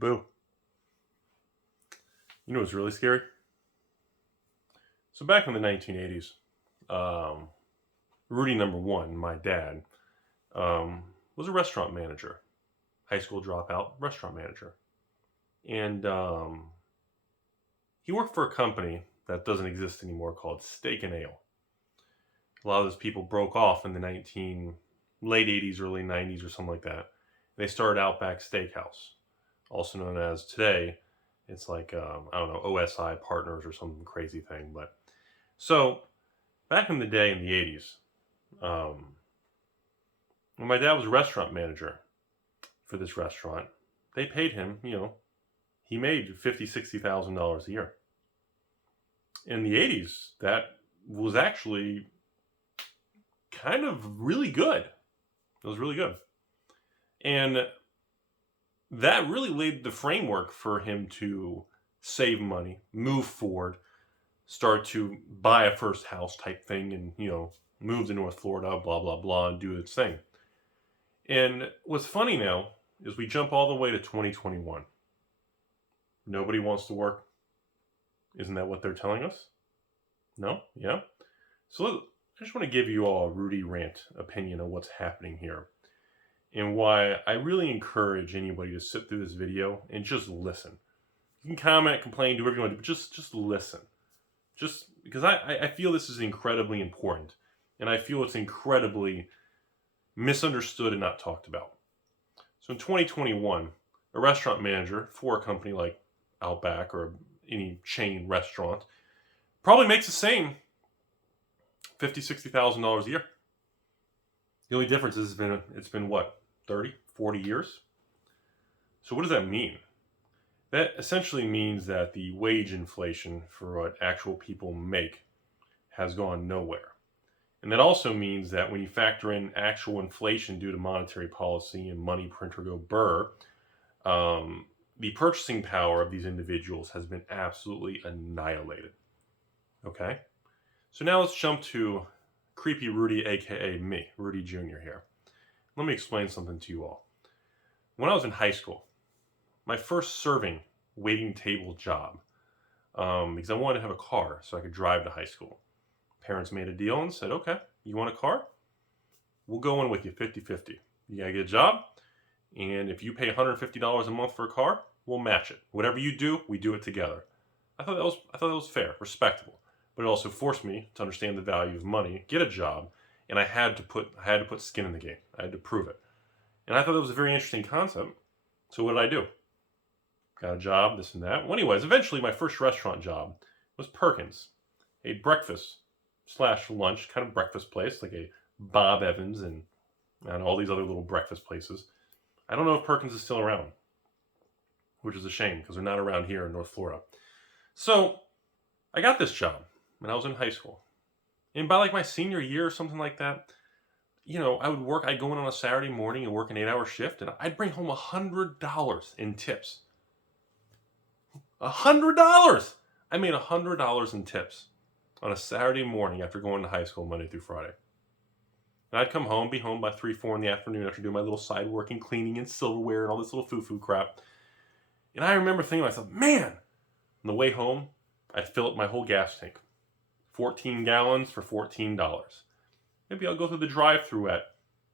Boo. You know what's really scary? So back in the 1980s, Rudy #1, my dad, was a restaurant manager. High school dropout restaurant manager. And he worked for a company that doesn't exist anymore called Steak and Ale. A lot of those people broke off in the late 80s, early 90s or something like that. They started Outback Steakhouse, also known as today, it's like, I don't know, OSI Partners or some crazy thing. But so back in the day in the 80s, when my dad was a restaurant manager for this restaurant, they paid him, he made $50,000, $60,000 a year. In the 80s, that was actually kind of really good. It was really good. And that really laid the framework for him to save money, move forward, start to buy a first house type thing, and, move to North Florida, blah, blah, blah, and do its thing. And what's funny now is we jump all the way to 2021. Nobody wants to work. Isn't that what they're telling us? No? Yeah? So I just want to give you all a Rudy Rant opinion of what's happening here, and why I really encourage anybody to sit through this video and just listen. You can comment, complain, do whatever you want to do, but just listen. Just because I feel this is incredibly important, and I feel it's incredibly misunderstood and not talked about. So in 2021, a restaurant manager for a company like Outback or any chain restaurant probably makes the same $50,000, $60,000 a year. The only difference is it's been what, 30, 40 years? So what does that mean? That essentially means that the wage inflation for what actual people make has gone nowhere. And that also means that when you factor in actual inflation due to monetary policy and money printer go burr, the purchasing power of these individuals has been absolutely annihilated. Okay? So now let's jump to Creepy Rudy, aka me, Rudy Jr. here. Let me explain something to you all. When I was in high school, my first serving waiting table job, because I wanted to have a car so I could drive to high school. Parents made a deal and said, okay, you want a car? We'll go in with you 50-50. You gotta get a job, and if you pay $150 a month for a car, we'll match it. Whatever you do, we do it together. I thought that was fair, respectable. But it also forced me to understand the value of money, get a job, and I had to put skin in the game. I had to prove it. And I thought that was a very interesting concept. So what did I do? Got a job, this and that. Well, anyways, eventually my first restaurant job was Perkins, a breakfast/lunch kind of breakfast place, like a Bob Evans and all these other little breakfast places. I don't know if Perkins is still around, which is a shame because they're not around here in North Florida. So I got this job when I was in high school. And by like my senior year or something like that, I'd go in on a Saturday morning and work an 8-hour shift, and I'd bring home $100 in tips. $100! I made $100 in tips on a Saturday morning after going to high school Monday through Friday. And I'd come home, be home by 3, 4 in the afternoon after doing my little side work and cleaning and silverware and all this little foo-foo crap. And I remember thinking to myself, man, on the way home, I'd fill up my whole gas tank. 14 gallons for $14. Maybe I'll go through the drive-thru at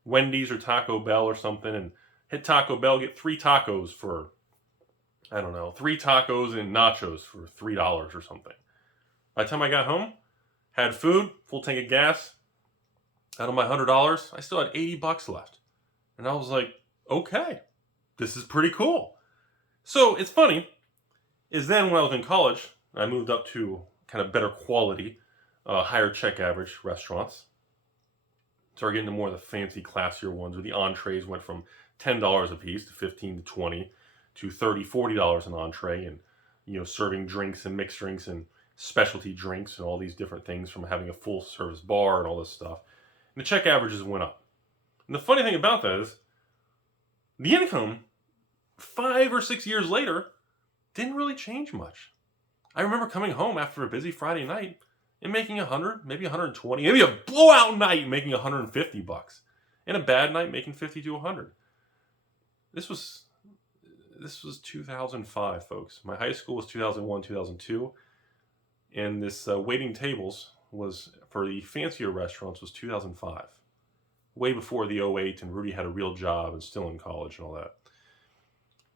Wendy's or Taco Bell or something and hit Taco Bell, get 3 tacos for, 3 tacos and nachos for $3 or something. By the time I got home, had food, full tank of gas. Out of my $100, I still had $80 left. And I was like, okay, this is pretty cool. So it's funny, is then when I was in college, I moved up to kind of better quality, higher check average restaurants. Started getting to more of the fancy, classier ones where the entrees went from $10 a piece to $15 to $20 to $30, $40 an entree, and serving drinks and mixed drinks and specialty drinks and all these different things, from having a full service bar and all this stuff. And the check averages went up. And the funny thing about that is the income 5 or 6 years later didn't really change much. I remember coming home after a busy Friday night and making $100, maybe $120, maybe a blowout night making $150, and a bad night making $50 to $100. This was this was 2005, folks. My high school was 2001, 2002. And this waiting tables was, for the fancier restaurants, was 2005. Way before the '08 and Rudy had a real job and still in college and all that.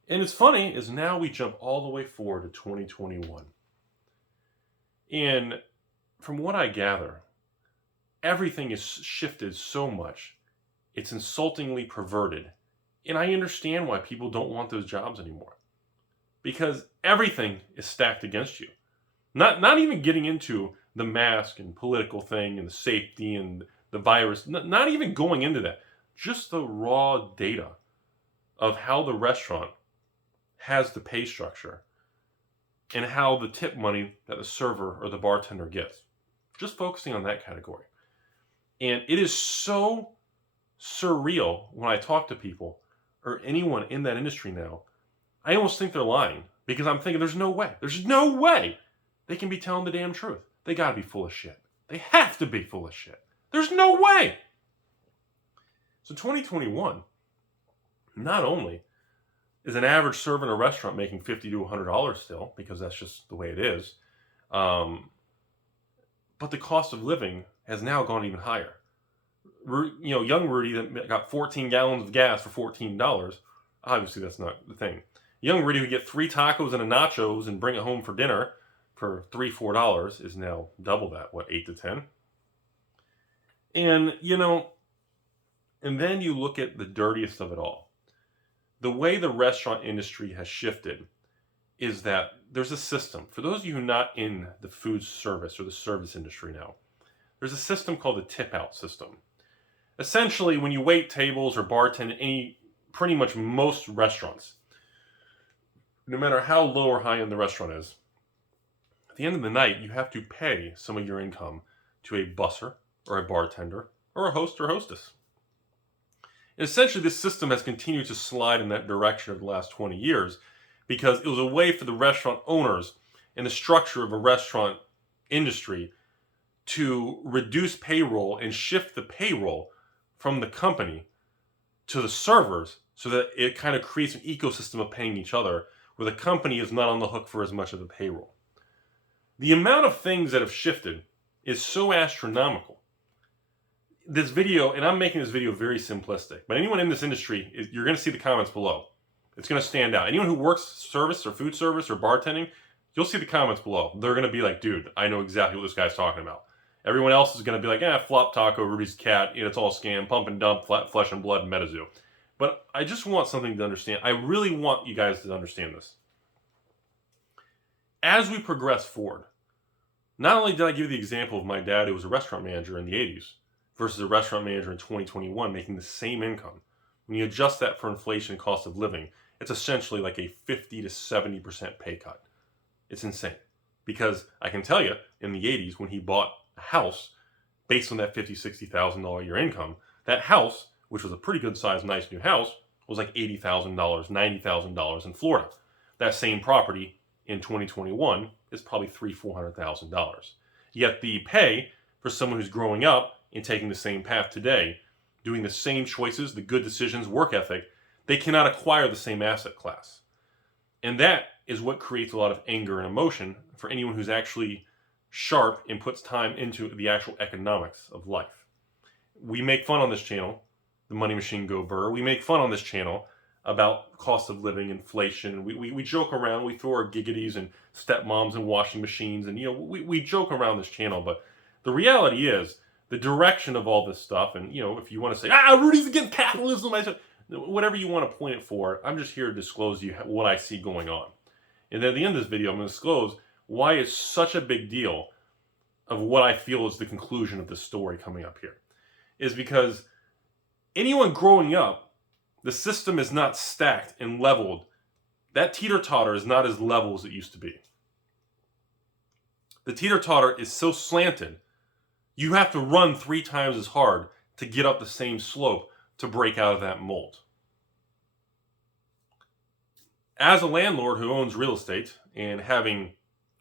And it's funny is now we jump all the way forward to 2021. And from what I gather, everything is shifted so much. It's insultingly perverted. And I understand why people don't want those jobs anymore. Because everything is stacked against you. Not even getting into the mask and political thing and the safety and the virus. Not even going into that. Just the raw data of how the restaurant has the pay structure and how the tip money that the server or the bartender gets. Just focusing on that category. And it is so surreal when I talk to people or anyone in that industry now. I almost think they're lying because I'm thinking there's no way. There's no way they can be telling the damn truth. They got to be full of shit. They have to be full of shit. There's no way. So 2021, not only is an average server in a restaurant making $50 to $100 still, because that's just the way it is, but the cost of living has now gone even higher. Young Rudy that got 14 gallons of gas for $14, obviously that's not the thing. Young Rudy would get 3 tacos and a nachos and bring it home for dinner for $3, $4 is now double that, what, 8 to 10? And, and then you look at the dirtiest of it all. The way the restaurant industry has shifted is that there's a system. For those of you who are not in the food service or the service industry now, there's a system called the tip out system. Essentially, when you wait tables or bartend pretty much most restaurants, no matter how low or high end the restaurant is, at the end of the night, you have to pay some of your income to a busser or a bartender or a host or hostess. And essentially, this system has continued to slide in that direction over the last 20 years because it was a way for the restaurant owners and the structure of a restaurant industry to reduce payroll and shift the payroll from the company to the servers so that it kind of creates an ecosystem of paying each other where the company is not on the hook for as much of the payroll. The amount of things that have shifted is so astronomical. This video, and I'm making this video very simplistic, but anyone in this industry, you're going to see the comments below. It's going to stand out. Anyone who works service or food service or bartending, you'll see the comments below. They're going to be like, dude, I know exactly what this guy's talking about. Everyone else is going to be like, flop taco, Rudy's cat, it's all scam, pump and dump, flesh and blood, Metazoo. But I just want something to understand. I really want you guys to understand this. As we progress forward, not only did I give you the example of my dad who was a restaurant manager in the 80s versus a restaurant manager in 2021 making the same income. When you adjust that for inflation and cost of living, it's essentially like a 50 to 70% pay cut. It's insane. Because I can tell you, in the 80s, when he bought a house based on that $50,000, $60,000 a year income, that house, which was a pretty good sized, nice new house, was like $80,000, $90,000 in Florida. That same property in 2021 is probably $300,000, $400,000. Yet the pay for someone who's growing up and taking the same path today, doing the same choices, the good decisions, work ethic, they cannot acquire the same asset class. And that is what creates a lot of anger and emotion for anyone who's actually sharp and puts time into the actual economics of life. We make fun on this channel, the Money Machine Go Burr. We make fun on this channel about cost of living, inflation. We joke around, we throw our giggities and stepmoms and washing machines, and we joke around this channel, but the reality is the direction of all this stuff, and if you want to say, Rudy's against capitalism, whatever you want to point it for, I'm just here to disclose to you what I see going on. And at the end of this video, I'm going to disclose why it's such a big deal of what I feel is the conclusion of this story coming up here. Is because anyone growing up, the system is not stacked and leveled. That teeter-totter is not as level as it used to be. The teeter-totter is so slanted, you have to run 3 times as hard to get up the same slope to break out of that mold. As a landlord who owns real estate and having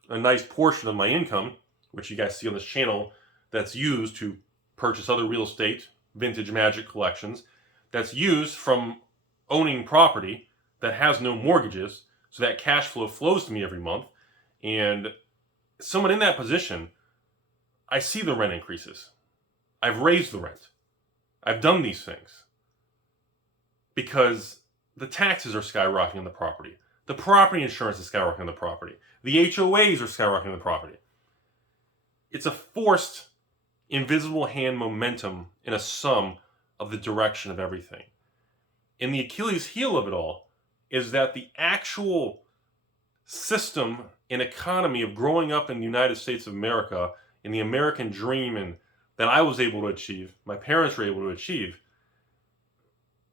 a nice portion of my income, which you guys see on this channel, that's used to purchase other real estate, vintage magic collections, that's used from owning property that has no mortgages, so that cash flow flows to me every month. And someone in that position, I see the rent increases. I've raised the rent. I've done these things because the taxes are skyrocketing on the property. The property insurance is skyrocketing on the property. The HOAs are skyrocketing on the property. It's a forced, invisible hand momentum in a sum of the direction of everything. And the Achilles heel of it all is that the actual system and economy of growing up in the United States of America, in the American dream, and that I was able to achieve, my parents were able to achieve.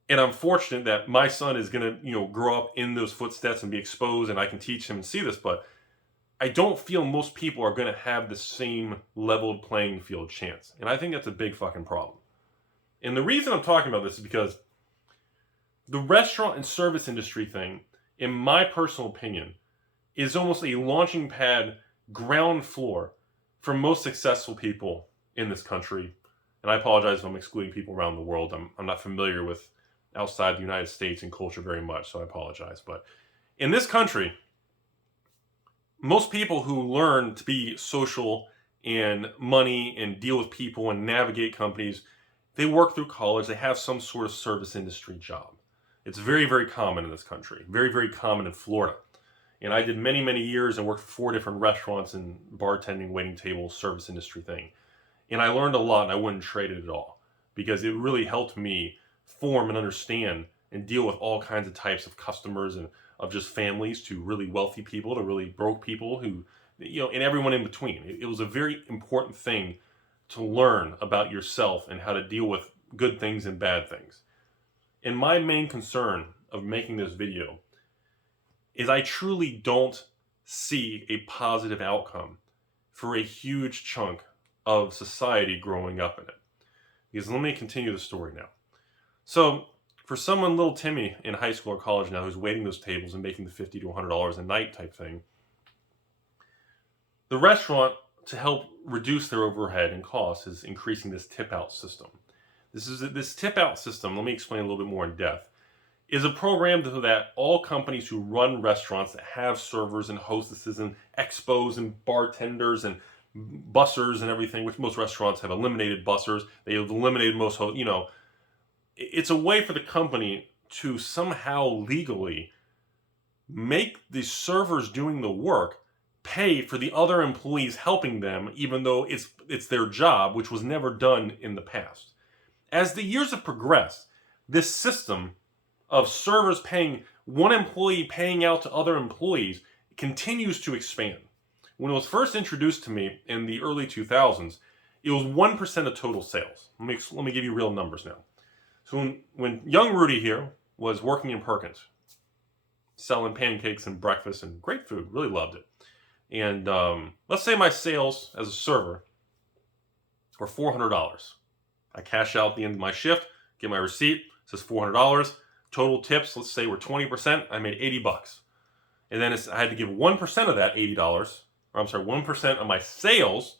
And I'm fortunate that my son is going to, grow up in those footsteps and be exposed, and I can teach him and see this, but I don't feel most people are going to have the same leveled playing field chance. And I think that's a big fucking problem. And the reason I'm talking about this is because the restaurant and service industry thing, in my personal opinion, is almost a launching pad, ground floor for most successful people in this country. And I apologize if I'm excluding people around the world. I'm not familiar with outside the United States and culture very much, so I apologize. But in this country, most people who learn to be social and money and deal with people and navigate companies, they work through college, they have some sort of service industry job. It's very, very common in this country. Very, very common in Florida. And I did many, many years and worked for 4 different restaurants and bartending, waiting tables, service industry thing. And I learned a lot, and I wouldn't trade it at all, because it really helped me form and understand and deal with all kinds of types of customers, and of just families to really wealthy people to really broke people who, and everyone in between. It was a very important thing to learn about yourself and how to deal with good things and bad things. And my main concern of making this video is I truly don't see a positive outcome for a huge chunk of society growing up in it. Because let me continue the story now. So for someone, little Timmy in high school or college now, who's waiting those tables and making the $50 to $100 a night type thing, the restaurant, to help reduce their overhead and costs, is increasing this tip-out system. This tip-out system, let me explain a little bit more in depth, is a program that all companies who run restaurants that have servers and hostesses and expos and bartenders and bussers and everything, which most restaurants have eliminated bussers, they have eliminated most, it's a way for the company to somehow legally make the servers doing the work pay for the other employees helping them, even though it's their job, which was never done in the past. As the years have progressed, this system of servers paying one employee paying out to other employees continues to expand. When it was first introduced to me in the early 2000s, it was 1% of total sales. Let me give you real numbers now. So when young Rudy here was working in Perkins, selling pancakes and breakfast and great food, really loved it. And let's say my sales as a server were $400. I cash out at the end of my shift, get my receipt, it says $400. Total tips, let's say, were 20%. I made $80. And then I had to give 1% of that $80, 1% of my sales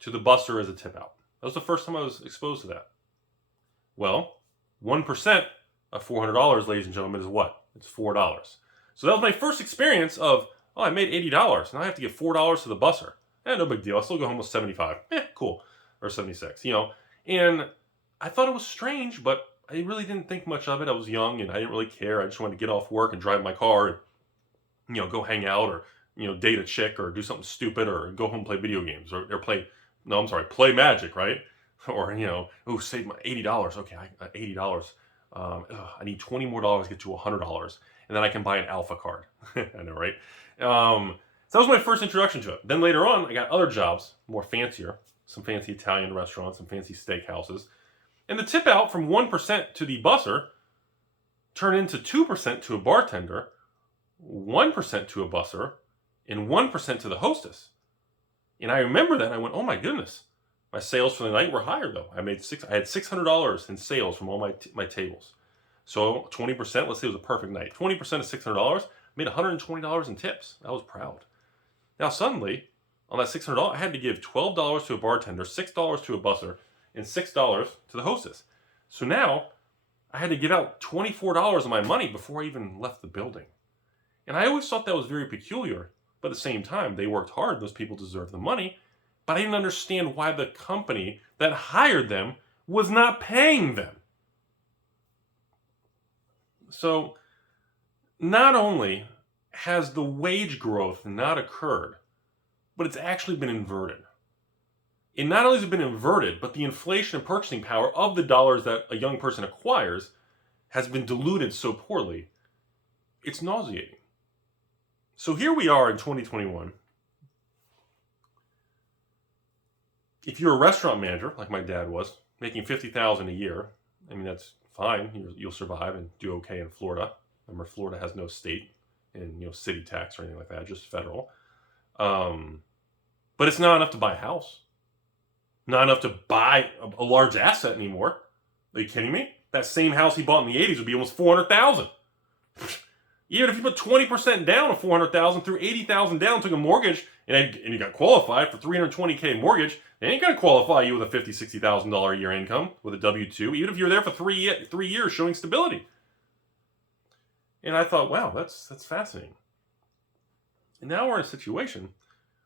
to the busser as a tip out. That was the first time I was exposed to that. Well, 1% of $400, ladies and gentlemen, is what? It's $4. So that was my first experience of, I made $80. Now I have to give $4 to the busser. No big deal. I'll still go home with 75. Cool. Or 76, And I thought it was strange, but I really didn't think much of it. I was young and I didn't really care. I just wanted to get off work and drive my car and, go hang out or, date a chick or do something stupid or go home and play video games or play Magic, right? Or, save my $80. Okay, $80. I need $20 more to get to $100. And then I can buy an Alpha card. I know, right? So that was my first introduction to it. Then later on, I got other jobs, more fancier. Some fancy Italian restaurants, some fancy steakhouses. And the tip out from 1% to the busser turned into 2% to a bartender, 1% to a busser, and 1% to the hostess. And I remember that, and I went, oh my goodness. My sales for the night were higher though. I had $600 in sales from all my tables. So 20%, let's say it was a perfect night. 20% of $600, made $120 in tips. I was proud. Now suddenly, on that $600, I had to give $12 to a bartender, $6 to a busser, and $6 to the hostess. So now, I had to give out $24 of my money before I even left the building. And I always thought that was very peculiar. But at the same time, they worked hard. Those people deserve the money. But I didn't understand why the company that hired them was not paying them. So not only has the wage growth not occurred, but it's actually been inverted. And not only has it been inverted, but the inflation and purchasing power of the dollars that a young person acquires has been diluted so poorly, it's nauseating. So here we are in 2021. If you're a restaurant manager, like my dad was, making $50,000 a year, I mean, that's fine. You'll survive and do okay in Florida. Remember, Florida has no state and city tax or anything like that, just federal. But it's not enough to buy a house. Not enough to buy a large asset anymore. Are you kidding me? That same house he bought in the 80s would be almost $400,000. Even if you put 20% down of $400,000, threw $80,000 down, took a mortgage, and you got qualified for $320K mortgage, they ain't gonna qualify you with a $50,000, $60,000 a year income with a W-2, even if you're there for three years showing stability. And I thought, wow, that's fascinating. And now we're in a situation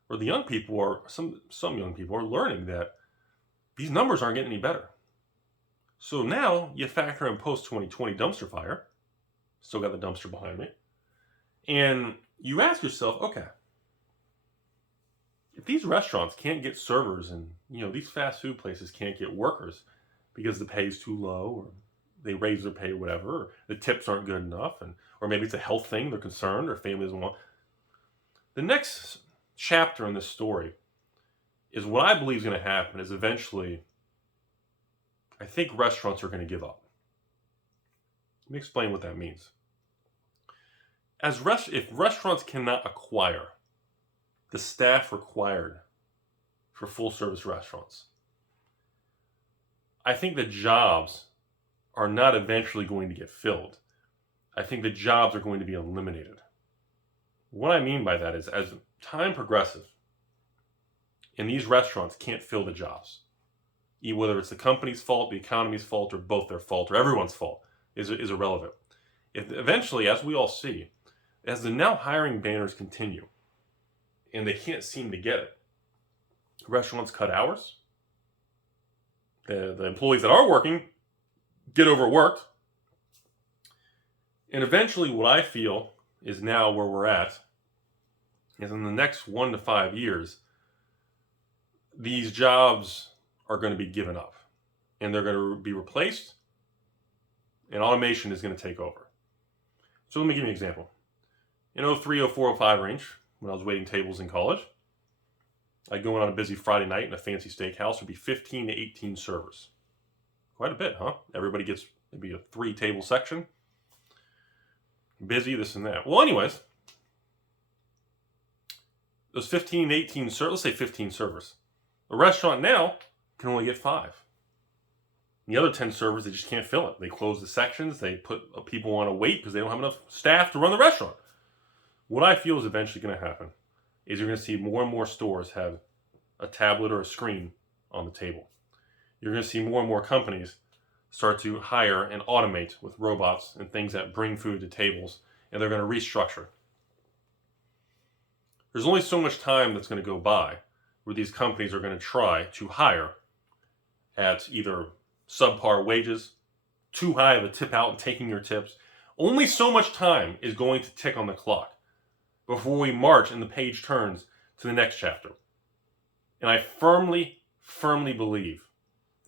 where the young people are, some young people are learning that these numbers aren't getting any better. So now you factor in post-2020 dumpster fire. Still got the dumpster behind me. And you ask yourself, okay, if these restaurants can't get servers and, these fast food places can't get workers because the pay is too low or they raise their pay or whatever, or the tips aren't good enough, or maybe it's a health thing, they're concerned, or family doesn't want. The next chapter in this story is what I believe is going to happen is eventually, I think restaurants are going to give up. Let me explain what that means. If restaurants cannot acquire the staff required for full-service restaurants, I think the jobs are not eventually going to get filled. I think the jobs are going to be eliminated. What I mean by that is, as time progresses, and these restaurants can't fill the jobs, whether it's the company's fault, the economy's fault, or both their fault, or everyone's fault, is irrelevant. Eventually, as we all see, as the now hiring banners continue, and they can't seem to get it, restaurants cut hours, the employees that are working get overworked, and eventually what I feel is now where we're at is in the next 1 to 5 years, these jobs are going to be given up, and they're going to be replaced, and automation is going to take over. So let me give you an example. In 03, 04, 05 range, when I was waiting tables in college, I'd go in on a busy Friday night in a fancy steakhouse, there'd be 15 to 18 servers. Quite a bit, huh? Everybody gets maybe a 3-table section. Busy, this and that. Well, anyways, those 15 to 18 servers, let's say 15 servers. A restaurant now can only get 5. The other 10 servers, they just can't fill it. They close the sections. They put people on a wait because they don't have enough staff to run the restaurant. What I feel is eventually going to happen is you're going to see more and more stores have a tablet or a screen on the table. You're going to see more and more companies start to hire and automate with robots and things that bring food to tables, and they're going to restructure. There's only so much time that's going to go by where these companies are going to try to hire at either subpar wages, too high of a tip out and taking your tips. Only so much time is going to tick on the clock before we march and the page turns to the next chapter. And I firmly believe,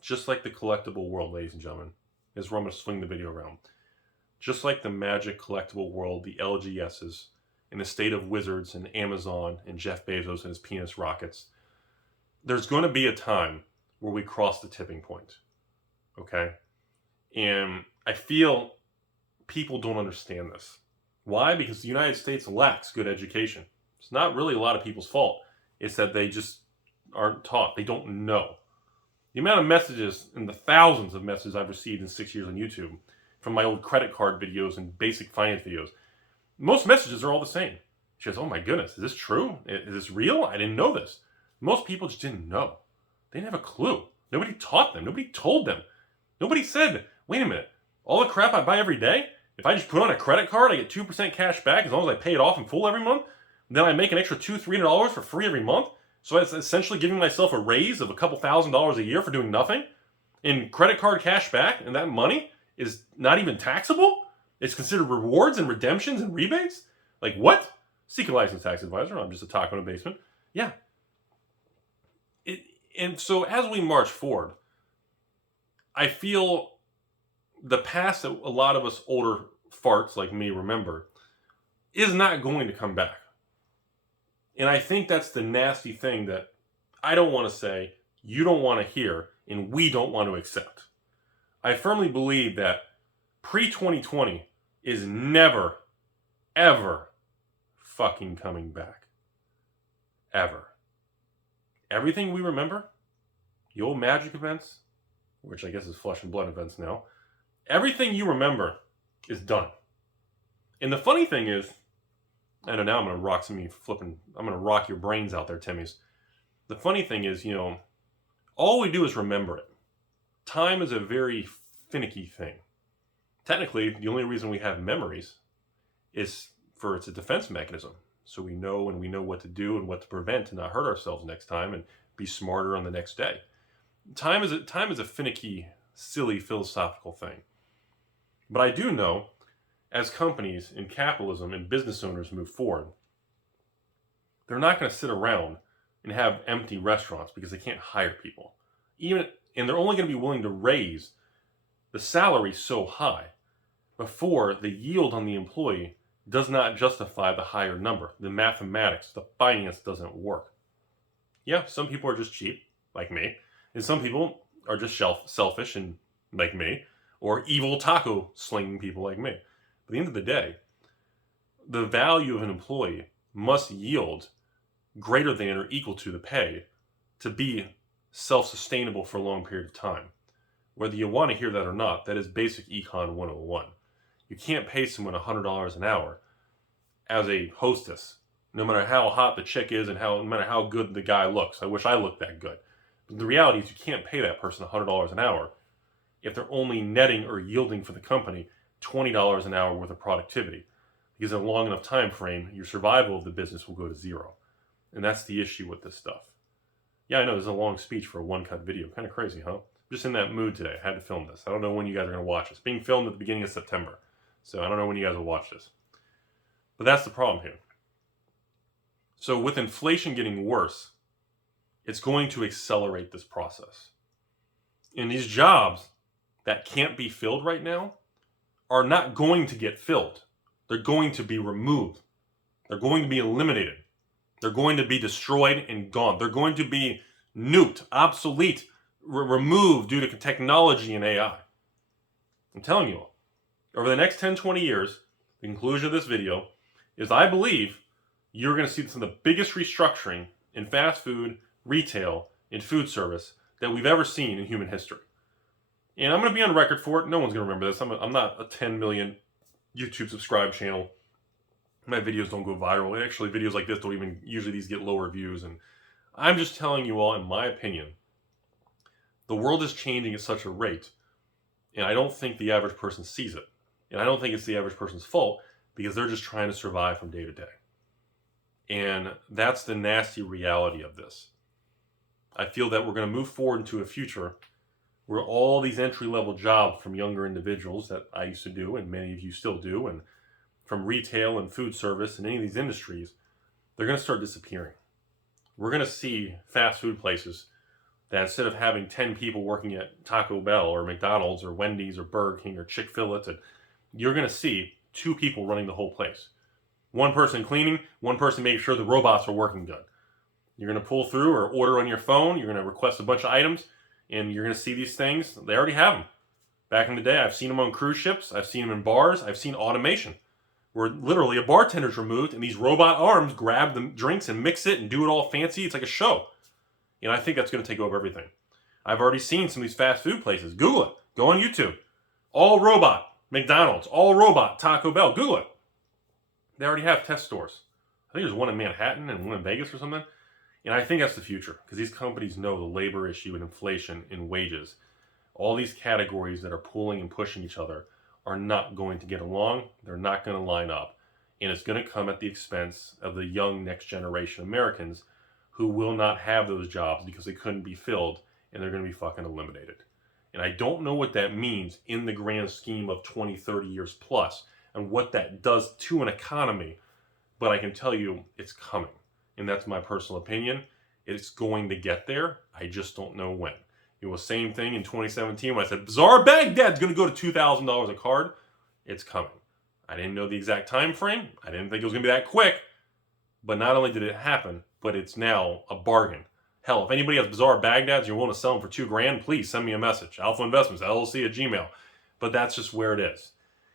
just like the collectible world, ladies and gentlemen, is where I'm going to swing the video around. Just like the magic collectible world, the LGSs, and the state of wizards and Amazon and Jeff Bezos and his penis rockets, there's going to be a time where we cross the tipping point. Okay? And I feel people don't understand this. Why? Because the United States lacks good education. It's not really a lot of people's fault. It's that they just aren't taught. They don't know. The amount of messages and the thousands of messages I've received in 6 years on YouTube from my old credit card videos and basic finance videos, most messages are all the same. She goes, oh my goodness, is this true? Is this real? I didn't know this. Most people just didn't know. They didn't have a clue. Nobody taught them. Nobody told them. Nobody said, wait a minute, All the crap I buy every day, if I just put on a credit card, I get 2% cash back as long as I pay it off in full every month. Then I make an extra $200, $300 for free every month. So it's essentially giving myself a raise of a couple $1,000s a year for doing nothing. And credit card cash back, and that money is not even taxable. It's considered rewards and redemptions and rebates. Like what? Seek a licensed tax advisor. I'm just a taco in a basement. Yeah. And so as we march forward, I feel the past that a lot of us older farts like me remember is not going to come back. And I think that's the nasty thing that I don't want to say, you don't want to hear, and we don't want to accept. I firmly believe that pre-2020 is never, ever fucking coming back. Ever. Everything we remember, the old magic events, which I guess is flesh and blood events now, everything you remember is done. And the funny thing is, I know now I'm going to rock I'm going to rock your brains out there, Timmys. The funny thing is, all we do is remember it. Time is a very finicky thing. Technically, the only reason we have memories is it's a defense mechanism. So we know what to do and what to prevent to not hurt ourselves next time and be smarter on the next day. Time is a finicky, silly, philosophical thing. But I do know, as companies in capitalism and business owners move forward, they're not going to sit around and have empty restaurants because they can't hire people. And they're only going to be willing to raise the salary so high before the yield on the employee does not justify the higher number. The mathematics, the finance doesn't work. Yeah, some people are just cheap, like me, and some people are just selfish and like me, or evil taco slinging people like me. At the end of the day, the value of an employee must yield greater than or equal to the pay to be self-sustainable for a long period of time. Whether you want to hear that or not, that is basic econ 101. You can't pay someone $100 an hour as a hostess, no matter how hot the chick is and no matter how good the guy looks. I wish I looked that good. But the reality is you can't pay that person $100 an hour if they're only netting or yielding for the company $20 an hour worth of productivity. Because in a long enough time frame, your survival of the business will go to zero. And that's the issue with this stuff. Yeah, I know, this is a long speech for a one-cut video. Kind of crazy, huh? I'm just in that mood today. I had to film this. I don't know when you guys are going to watch this. It's being filmed at the beginning of September. So I don't know when you guys will watch this. But that's the problem here. So with inflation getting worse, it's going to accelerate this process. And these jobs that can't be filled right now are not going to get filled. They're going to be removed. They're going to be eliminated. They're going to be destroyed and gone. They're going to be nuked, obsolete, removed due to technology and AI. I'm telling you all, over the next 10, 20 years, the conclusion of this video is I believe you're going to see some of the biggest restructuring in fast food, retail, and food service that we've ever seen in human history. And I'm going to be on record for it. No one's going to remember this. I'm not a 10 million YouTube subscribe channel. My videos don't go viral. Actually, videos like this don't even, usually these get lower views. And I'm just telling you all, in my opinion, the world is changing at such a rate. And I don't think the average person sees it. And I don't think it's the average person's fault because they're just trying to survive from day to day. And that's the nasty reality of this. I feel that we're going to move forward into a future where all these entry-level jobs from younger individuals that I used to do, and many of you still do, and from retail and food service and any of these industries, they're going to start disappearing. We're going to see fast food places that instead of having 10 people working at Taco Bell or McDonald's or Wendy's or Burger King or Chick-fil-A, you're going to see 2 people running the whole place. One person cleaning, one person making sure the robots are working good. You're going to pull through or order on your phone, you're going to request a bunch of items, and you're going to see these things. They already have them. Back in the day, I've seen them on cruise ships, I've seen them in bars, I've seen automation, where literally a bartender's removed and these robot arms grab the drinks and mix it and do it all fancy. It's like a show. And I think that's going to take over everything. I've already seen some of these fast food places. Google it. Go on YouTube. All robot. McDonald's. All robot. Taco Bell. Google it. They already have test stores. I think there's one in Manhattan and one in Vegas or something. And I think that's the future because these companies know the labor issue and inflation and wages. All these categories that are pulling and pushing each other are not going to get along. They're not going to line up. And it's going to come at the expense of the young next generation Americans who will not have those jobs because they couldn't be filled, and they're going to be fucking eliminated. And I don't know what that means in the grand scheme of 20, 30 years plus and what that does to an economy, but I can tell you it's coming. And that's my personal opinion. It's going to get there. I just don't know when. It was the same thing in 2017 when I said, Bazaar Baghdad's going to go to $2,000 a card. It's coming. I didn't know the exact time frame. I didn't think it was going to be that quick. But not only did it happen, but it's now a bargain. Hell, if anybody has Bazaar Baghdad's and you're willing to sell them for $2,000, please send me a message. AlphainvestmentsLLC at Gmail. But that's just where it is.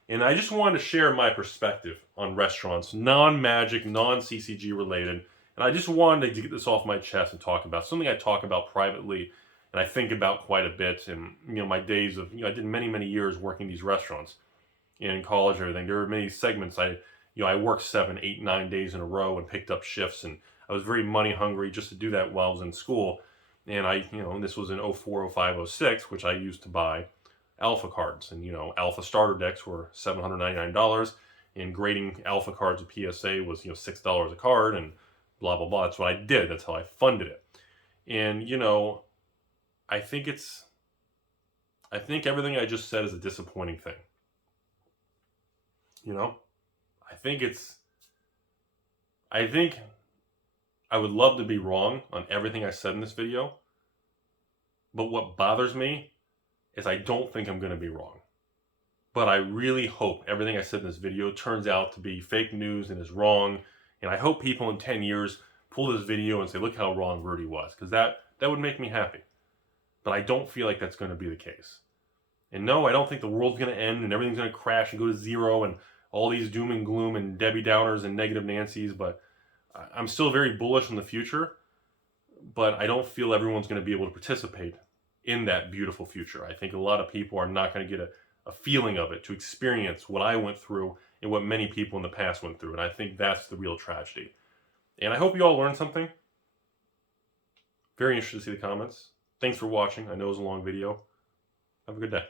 And I just wanted to share my perspective on restaurants, non-magic, non-CCG related. And I just wanted to get this off my chest and talk about something I talk about privately and I think about quite a bit. And, my days of, I did many, many years working these restaurants and in college and everything. There were many segments. I worked 7, 8, 9 days in a row and picked up shifts. And I was very money hungry just to do that while I was in school. And this was in 04, 05, 06, which I used to buy Alpha cards. And, Alpha starter decks were $799. And grading Alpha cards with PSA was, $6 a card and blah, blah, blah. That's what I did. That's how I funded it. And, I think everything I just said is a disappointing thing. I think I would love to be wrong on everything I said in this video. But what bothers me is I don't think I'm going to be wrong. But I really hope everything I said in this video turns out to be fake news and is wrong. And I hope people in 10 years pull this video and say, look how wrong Rudy was. Because that would make me happy. But I don't feel like that's going to be the case. And no, I don't think the world's going to end and everything's going to crash and go to zero and all these doom and gloom and Debbie Downers and negative Nancys. But I'm still very bullish in the future. But I don't feel everyone's going to be able to participate in that beautiful future. I think a lot of people are not going to get a feeling of it, to experience what I went through and what many people in the past went through. And I think that's the real tragedy. And I hope you all learned something. Very interested to see the comments. Thanks for watching. I know it was a long video. Have a good day.